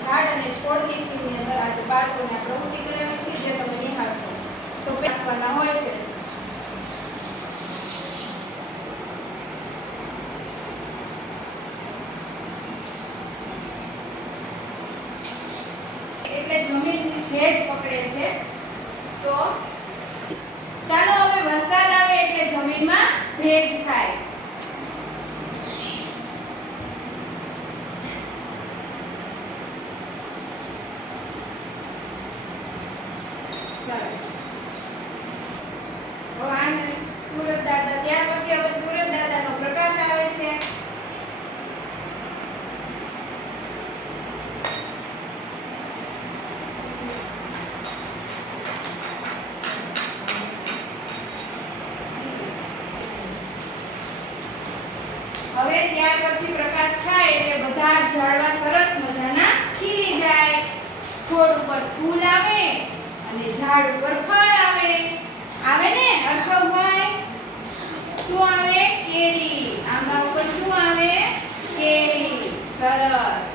ઝાડ અને છોડ ફિલ્મની અંદર આજે બાળકોને પ્રવૃત્તિ કરાવી છે, જે તમે નિહાળશો. તો આપવાના હોય છે. એટલે જમીન ભેજ પકડે છે. તો ચાલો હવે વરસાદ આવે એટલે જમીનમાં ભેજ થાય સરસ હવે આને સુરત દાદા ત્યાર પછી હવે સુરત દાદાનો પ્રકાશ આવે છે હવે ત્યાર પછી પ્રકાશ થાય એટલે બધા ઝાડવા સરસ મજાના ખીલી જાય. છોડ ઉપર ફૂલ આવે અને ઝાડ ઉપર ફળ આવે. આવે ને અર્કવભાઈ શું આવે? કેરી. આંબા ઉપર શું આવે? કેરી. સરસ.